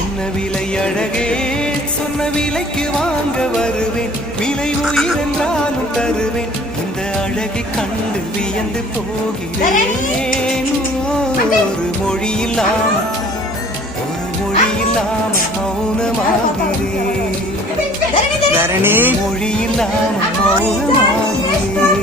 என்ன விலை அழகே, சொன்ன விலைக்கு வாங்க வருவேன். விலை உயிர் என்றாலும் தருவேன். இந்த அழகை கண்டு வியந்து போகிறேன். ஒரு மொழி இல்லாமல் மௌனமாகிறேன். மொழி இல்லாமல் மௌனமாகிறேன்.